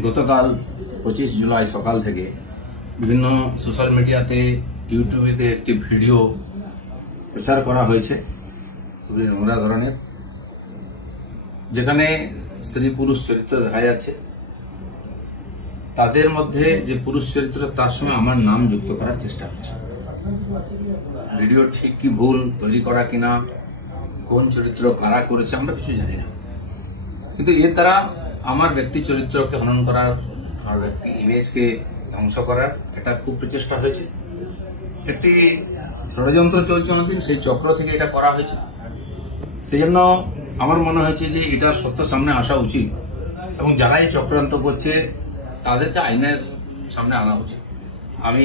গতকাল 25 জুলাই সকাল থেকে বিভিন্ন সোশ্যাল মিডিয়াতে ইউটিউবেতে একটি ভিডিও প্রচার করা হয়েছে খুবই নোংরা ধরনের, যেখানে স্ত্রী পুরুষ চরিত্র দেখা যাচ্ছে। তাদের মধ্যে যে পুরুষ চরিত্র তার সঙ্গে আমার নাম যুক্ত করার চেষ্টা হচ্ছে। ভিডিও ঠিক কি ভুল তৈরি করা কিনা, কোন চরিত্র কারা করেছে আমরা কিছু জানি না, কিন্তু এর দ্বারা আমার ব্যক্তি চরিত্রকে হনন করার, আমার ব্যক্তি ইমেজকে ধ্বংস করার এটা খুব প্রচেষ্টা হয়েছে। একটি ষড়যন্ত্র চলছে অনেকদিন, সেই চক্র থেকে এটা করা হয়েছে। সেই জন্য আমার মনে হয়েছে যে এটা সত্য সামনে আসা উচিত এবং যারা এই চক্রান্ত করছে তাদেরকে আইনের সামনে আনা উচিত। আমি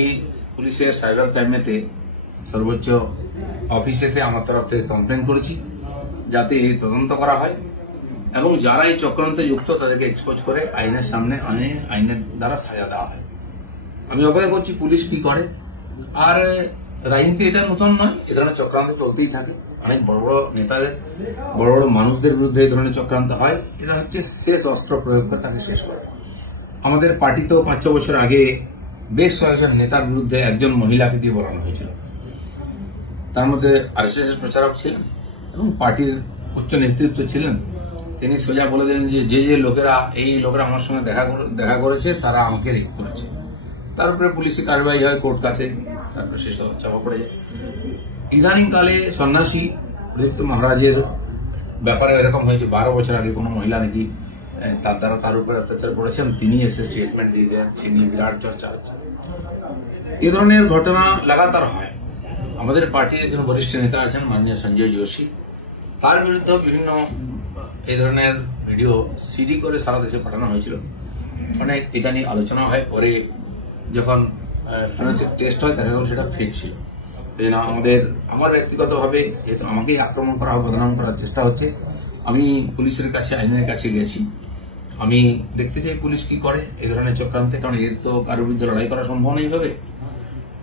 পুলিশের সাইবার ক্রাইমেতে সর্বোচ্চ অফিসেতে আমার তরফ থেকে কমপ্লেন করেছি যাতে এই তদন্ত করা হয় এবং যারা এই চক্রান্তে যুক্ত তাদেরকে এক্সপোজ করে আইনের সামনে আনে, আইনের দ্বারা সাজা দেওয়া হয়। আমি অপেক্ষা করছি পুলিশ কি করে। আর রাজনীতি এটা নতুন নয়, এ ধরনের চক্রান্ত চলতেই থাকে। অনেক বড় বড় নেতাদের, বড় বড় মানুষদের বিরুদ্ধে এই ধরনের চক্রান্ত হয়। এটা হচ্ছে শেষ অস্ত্র প্রয়োগ করে তাকে শেষ করে। আমাদের পার্টিতেও 5-6 বছর আগে বেশ কয়েকজন নেতার বিরুদ্ধে একজন মহিলাকে দিয়ে বলানো হয়েছিল। তার মধ্যে আরএসএস এর প্রচারক ছিলেন এবং পার্টির উচ্চ নেতৃত্ব ছিলেন। তিনি সোজা বলে দিলেন যে যে লোকেরা আমার সঙ্গে দেখা করেছে তারা আমাকে রেপ করেছে। তারপরে পুলিশি কার্যবাহী হয়, কোর্ট কাছে, তারপরে সেসব চাপা পড়ে যায়। ইদানিংকালে সন্ন্যাসী দীপ্ত মহারাজের ব্যাপারে এরকম হয়েছে, 12 বছর আগে কোনো মহিলা নাকি তার উপরে অত্যাচার করেছেন, তিনি এসে স্টেটমেন্ট দিয়ে দেন, তিনি বিরাট চর্চা হচ্ছে। এ ধরনের ঘটনা লাগাতার হয়। আমাদের পার্টির একজন বরিষ্ঠ নেতা আছেন মাননীয় সঞ্জয় যোশী, তার বিরুদ্ধে বিভিন্ন এই ধরনের ভিডিও সিডি করে সারা দেশে পাঠানো হয়েছিল। অনেক এটা নিয়ে আলোচনা হয়, পরে যখন ফরেনসিক টেস্ট হয় দেখা গেল সেটা ফেক ছিল। এই জন্য আমার ব্যক্তিগতভাবে যেহেতু আমাকেই আক্রমণ করা হবে, বদনাম করার চেষ্টা হচ্ছে, আমি পুলিশের কাছে, আইনের কাছে গেছি। আমি দেখতে চাই পুলিশ কি করে এই ধরনের চক্রান্তে, কারণ এর তো কারোর বিরুদ্ধে লড়াই করা সম্ভব নেই ভাবে।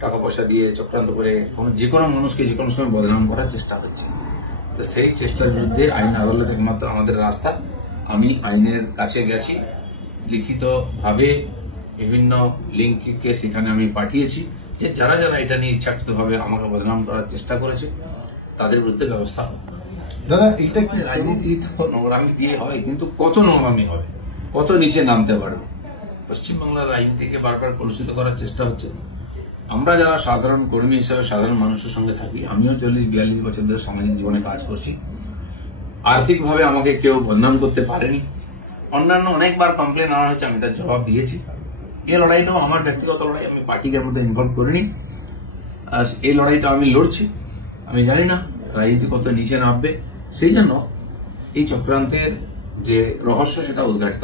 টাকা পয়সা দিয়ে চক্রান্ত করে যে কোনো মানুষকে যে কোনো সময় বদনাম করার চেষ্টা হচ্ছে। তো সেই চেষ্টার বিরুদ্ধে আইন আদালত একমাত্র আমাদের রাস্তা। আমি আইনের কাছে গেছি, লিখিত ভাবে বিভিন্ন লিঙ্ককে সেখানে আমি পাঠিয়েছি যে যারা যারা এটা নিয়ে ইচ্ছাকৃতভাবে আমাকে বদনাম করার চেষ্টা করেছে তাদের বিরুদ্ধে ব্যবস্থা হবে। দাদা, এটা কি রাজনীতি তো নোংরামি দিয়ে হয়, কিন্তু কত নোংরামি হবে, কত নিচে নামতে পারবে। পশ্চিমবাংলার রাজনীতিকে বারবার কলুষিত করার চেষ্টা হচ্ছে। আমরা যারা সাধারণ কর্মী হিসেবে সাধারণ মানুষের সঙ্গে থাকি, আমিও 40-42 বছর ধরে সামাজিক জীবনে কাজ করছি। আর্থিকভাবে আমাকে কেউ বদনাম করতে পারেনি। অন্যান্য অনেকবার কমপ্লেন আনা হয়েছে, আমি তার জবাব দিয়েছি। এই লড়াইটাও আমার ব্যক্তিগত লড়াই, আমি পার্টিকে মধ্যে ইনভলভ করিনি। এই লড়াইটা আমি লড়ছি। আমি জানি না রাজনীতি কত নিচে নামবে, সেই জন্য এই চক্রান্তের যে রহস্য সেটা উদ্ঘাটিত।